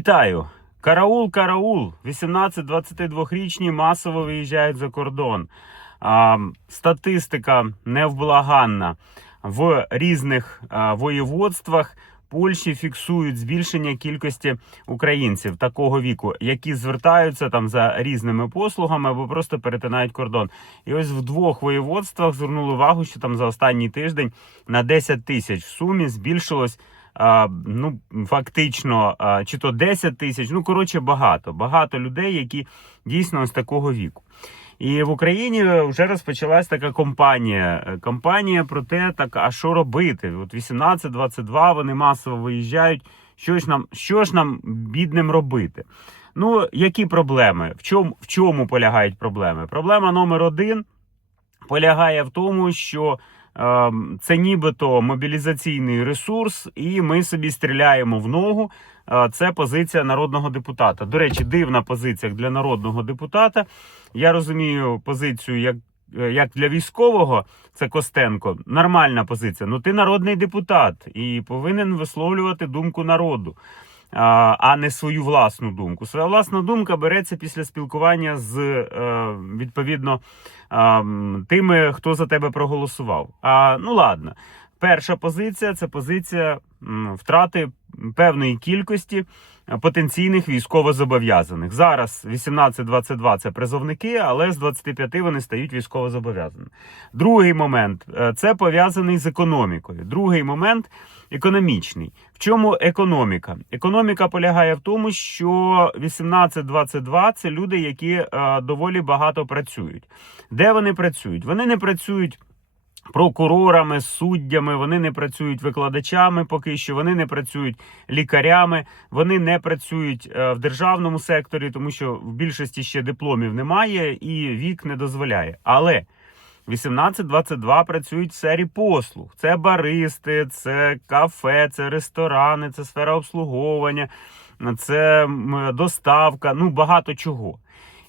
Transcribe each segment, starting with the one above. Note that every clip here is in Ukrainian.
Вітаю! Караул, караул! 18-22-річні масово виїжджають за кордон. А, статистика невблаганна. В різних а, воєводствах Польщі фіксують збільшення кількості українців такого віку, які звертаються там за різними послугами або просто перетинають кордон. І ось в двох воєводствах звернули увагу, що там за останній тиждень на 10 тисяч в сумі збільшилось. Ну, фактично, чи то 10 тисяч, ну коротше, багато. Багато людей, які дійсно з такого віку. І в Україні вже розпочалась така кампанія. Е, Кампанія про те, так а що робити? От 18-22 вони масово виїжджають. Що ж нам, що ж нам бідним робити? Ну, які проблеми? В чому, в чому полягають проблеми? Проблема номер один полягає в тому, що це нібито мобілізаційний ресурс, і ми собі стріляємо в ногу. Е, Це позиція народного депутата. До речі, дивна позиція для народного депутата. Я розумію позицію як. е, Як для військового, це Костенко, нормальна позиція. Ну ти народний депутат і повинен висловлювати думку народу, а, не свою власну думку. Своя власна думка береться після спілкування з е, відповідно тими, хто за тебе проголосував. А ну ладно, перша позиція це позиція втрати певної кількості потенційних військовозобов'язаних. Зараз 18-22 це призовники, але з 25 вони стають військовозобов'язаними. Другий момент е, це пов'язаний з економікою. Другий момент економічний. В чому економіка? Економіка полягає в тому, що 18-22 це люди, які е, доволі багато працюють. Де вони працюють? Вони не працюють. Прокурорами, суддями, вони не працюють викладачами поки що, вони не працюють лікарями, вони не працюють е, в державному секторі, тому що в більшості ще дипломів немає і вік не дозволяє. Але 18-22 працюють в сфері послуг. Це баристи, це кафе, це ресторани, це сфера обслуговування, це доставка, ну багато чого.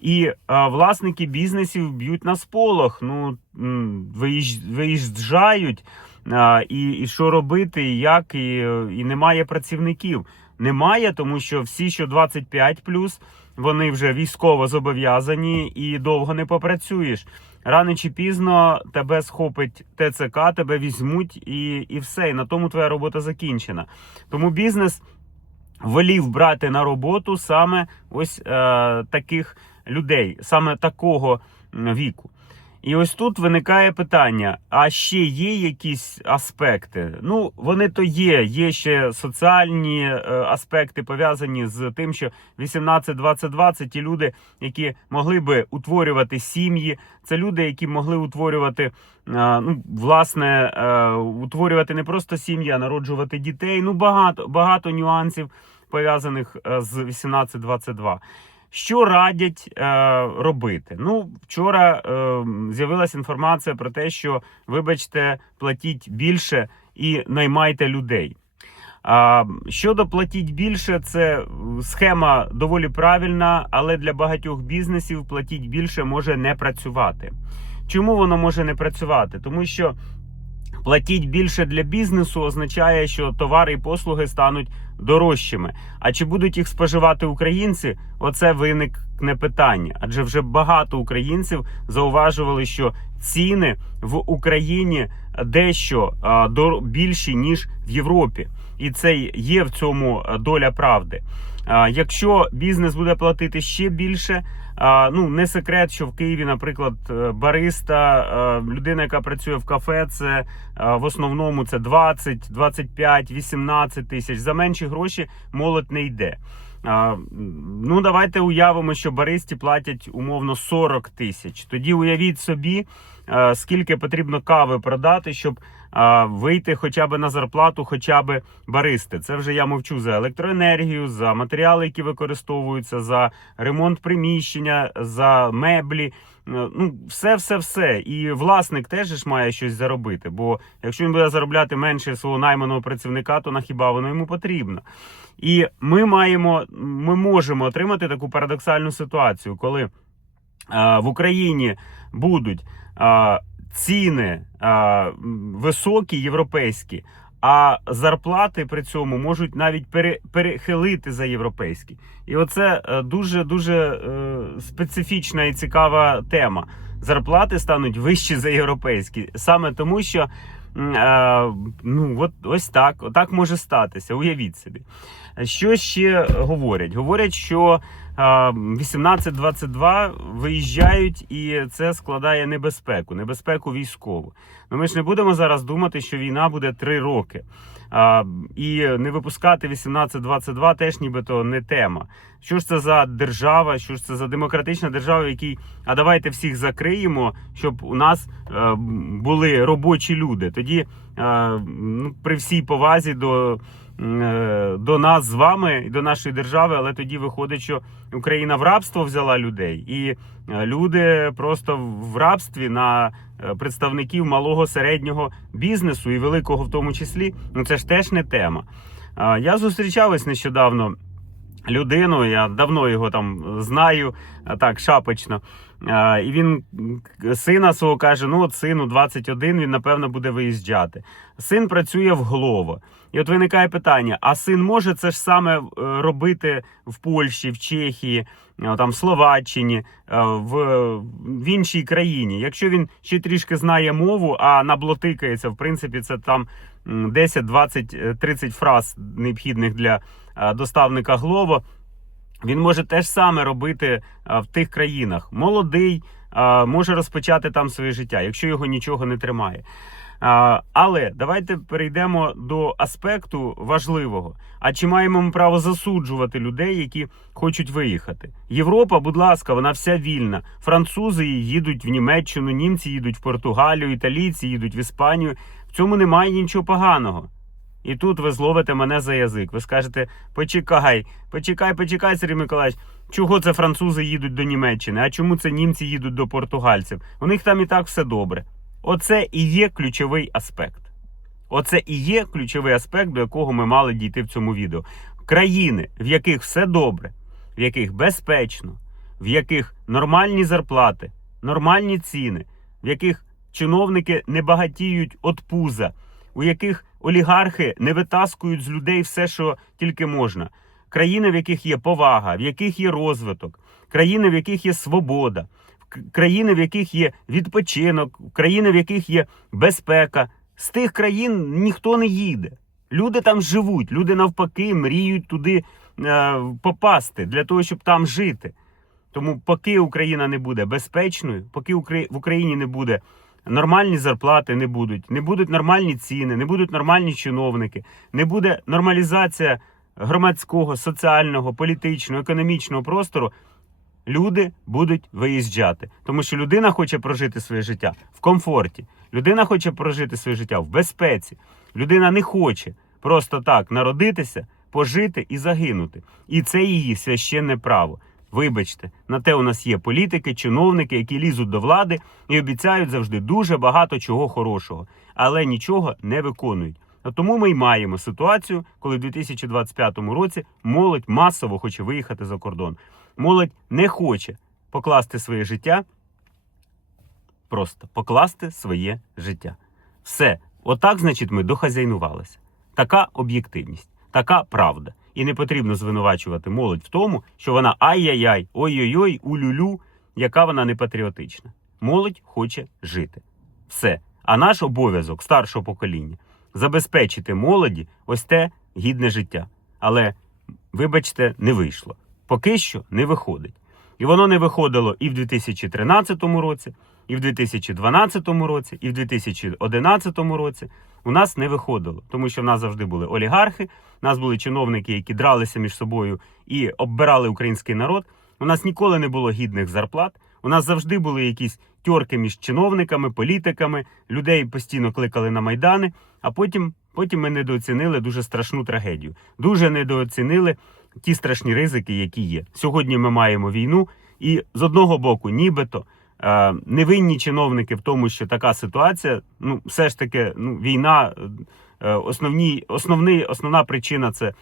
І а, власники бізнесів б'ють на сполох. Ну виїжджають, а, і, і що робити, і як, і, і немає працівників. Немає, тому що всі, що 25 вони вже військово зобов'язані і довго не попрацюєш. Рано чи пізно тебе схопить ТЦК, тебе візьмуть, і, і все. І на тому твоя робота закінчена. Тому бізнес волів брати на роботу саме ось е, таких людей, саме такого віку. І ось тут виникає питання: а ще є якісь аспекти? Ну, вони то є. Є ще соціальні е, аспекти пов'язані з тим, що 18-22 це ті люди, які могли би утворювати сім'ї. Це люди, які могли утворювати, е, ну, власне, е, утворювати не просто сім'ї, а народжувати дітей. Ну, багато, багато нюансів пов'язаних з 18-22. Що радять е, робити? Ну, вчора е, з'явилася інформація про те, що, вибачте, платіть більше і наймайте людей. А, щодо платіть більше, це е, схема доволі правильна, але для багатьох бізнесів платіть більше може не працювати. Чому воно може не працювати? Тому що платіть більше для бізнесу означає, що товари і послуги стануть дорожчими. А чи будуть їх споживати українці? Оце виникне питання. Адже вже багато українців зауважували, що ціни в Україні дещо більші ніж в Європі, і це є в цьому доля правди. Якщо бізнес буде платити ще більше, ну не секрет, що в Києві, наприклад, е, бариста, е, людина, яка працює в кафе, це е, в основному це 20, 25, 18 тисяч. За менші гроші молодь не йде. Ну, давайте уявимо, що баристі платять умовно 40 тисяч. Тоді уявіть собі, е, скільки потрібно кави продати, щоб вийти хоча б на зарплату, хоча б баристи. Це вже я мовчу за електроенергію, за матеріали, які використовуються, за ремонт приміщення, за меблі. Е, Ну, все, все, все. І власник теж ж має щось заробити. Бо якщо він буде заробляти менше свого найманого працівника, то на хіба воно йому потрібно? І ми маємо, ми можемо отримати таку парадоксальну ситуацію, коли е, в Україні будуть ціни високі європейські, а зарплати при цьому можуть навіть пере, перехилити за європейські. І оце е, дуже дуже е, специфічна і цікава тема. Зарплати стануть вищі за європейські, саме тому, що е, ну от ось так, отак може статися. Уявіть собі. Що ще говорять? Говорять, що 18-22 виїжджають, і це складає небезпеку, небезпеку військову. Ну ми ж не будемо зараз думати, що війна буде 3 роки. А, і не випускати 18-22 теж нібито не тема. Що ж це за держава? Що ж це за демократична держава, в якій а давайте всіх закриємо, щоб у нас е, були робочі люди. Тоді е, ну, при всій повазі до, до нас з вами і до нашої держави, але тоді виходить, що Україна в рабство взяла людей, і е, люди просто в рабстві на е, представників малого середнього бізнесу і великого в тому числі. Ну це ж теж не тема. Я зустрічалась нещодавно людину, я давно його там знаю, так шапочно. І він сина свого каже: ну, от сину 21, він напевно буде виїжджати. Син працює в Глово. І от виникає питання: а син може це ж саме е, робити в Польщі, в Чехії, е, там Словаччині, е, в, в іншій країні? Якщо він ще трішки знає мову, а наблотикається, в принципі, це там м, 10, 20, е, 30 фраз необхідних для е, доставника Глово. Він може те ж саме робити в тих країнах. Молодий може розпочати там своє життя, якщо його нічого не тримає. Але давайте перейдемо до аспекту важливого. А чи маємо ми право засуджувати людей, які хочуть виїхати? Європа, будь ласка, вона вся вільна. Французи їдуть в Німеччину, німці їдуть в Португалію, італійці їдуть в Іспанію. В цьому немає нічого поганого. І тут ви зловите мене за язик. Ви скажете: почекай, почекай, почекай, Сергій Миколаївич, чого це французи їдуть до Німеччини? А чому це німці їдуть до португальців? У них там і так все добре. Оце і є ключовий аспект. Оце і є ключовий аспект, до якого ми мали дійти в цьому відео. Країни, в яких все добре, в яких безпечно, в яких нормальні зарплати, нормальні ціни, в яких чиновники не багатіють от пуза, у яких олігархи не витаскують з людей все, що тільки можна. Країни, в яких є повага, в яких є розвиток, країни, в яких є свобода, країни, в яких є відпочинок, країни, в яких є безпека. З тих країн ніхто не їде. Люди там живуть, люди навпаки мріють туди е, попасти для того, щоб там жити. Тому поки Україна не буде безпечною, поки в Україні не буде нормальні зарплати, не будуть, не будуть нормальні ціни, не будуть нормальні чиновники, не буде нормалізація громадського, соціального, політичного, економічного простору, люди будуть виїжджати. Тому що людина хоче прожити своє життя в комфорті. Людина хоче прожити своє життя в безпеці. Людина не хоче просто так народитися, пожити і загинути. І це її священне право. Вибачте, на те у нас є політики, чиновники, які лізуть до влади і обіцяють завжди дуже багато чого хорошого, але нічого не виконують. А Тому ми й маємо ситуацію, коли в 2025 році молодь масово хоче виїхати за кордон. Молодь не хоче покласти своє життя, просто покласти своє життя. Все, отак, значить, ми дохазяйнувалися. Така об'єктивність, така правда. І не потрібно звинувачувати молодь в тому, що вона ай-яй-яй, ой-ой-ой, улюлю, яка вона не патріотична. Молодь хоче жити. Все. А наш обов'язок старшого покоління забезпечити молоді ось те гідне життя. Але, вибачте, не вийшло. Поки що не виходить. І воно не виходило і в 2013 році, і в 2012 році, і в 2011 році. У нас не виходило, тому що в нас завжди були олігархи, у нас були чиновники, які дралися між собою і оббирали український народ. У нас ніколи не було гідних зарплат. У нас завжди були якісь тьорки між чиновниками, політиками, людей постійно кликали на майдани. А потім, потім ми недооцінили дуже страшну трагедію. Дуже недооцінили ті страшні ризики, які є. Сьогодні ми маємо війну, і з одного боку, нібито невинні чиновники в тому, що така ситуація. Ну, все ж таки, ну, війна, е, основні, основний, основна причина це е,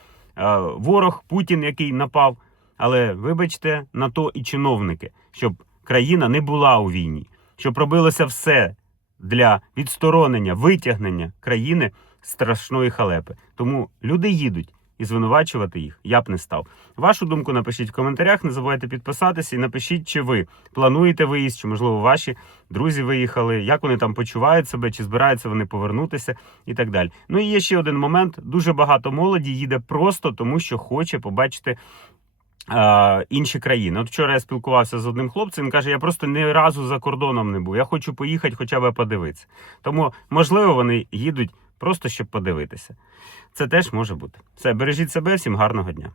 ворог Путін, який напав. Але вибачте, на то і чиновники, щоб країна не була у війні, щоб робилося все для відсторонення, витягнення країни страшної халепи. Тому люди їдуть. І звинувачувати їх я б не став. Вашу думку напишіть в коментарях. Не забувайте підписатися і напишіть, чи ви плануєте виїзд, чи можливо ваші друзі виїхали, як вони там почувають себе, чи збираються вони повернутися, і так далі. Ну і є ще один момент: дуже багато молоді їде просто тому, що хоче побачити. Інші країни. От вчора я спілкувався з одним хлопцем. Він каже: я просто ні разу за кордоном не був. Я хочу поїхати, хоча б подивитися. Тому, можливо, вони їдуть просто щоб подивитися. Це теж може бути. Все, бережіть себе, всім гарного дня.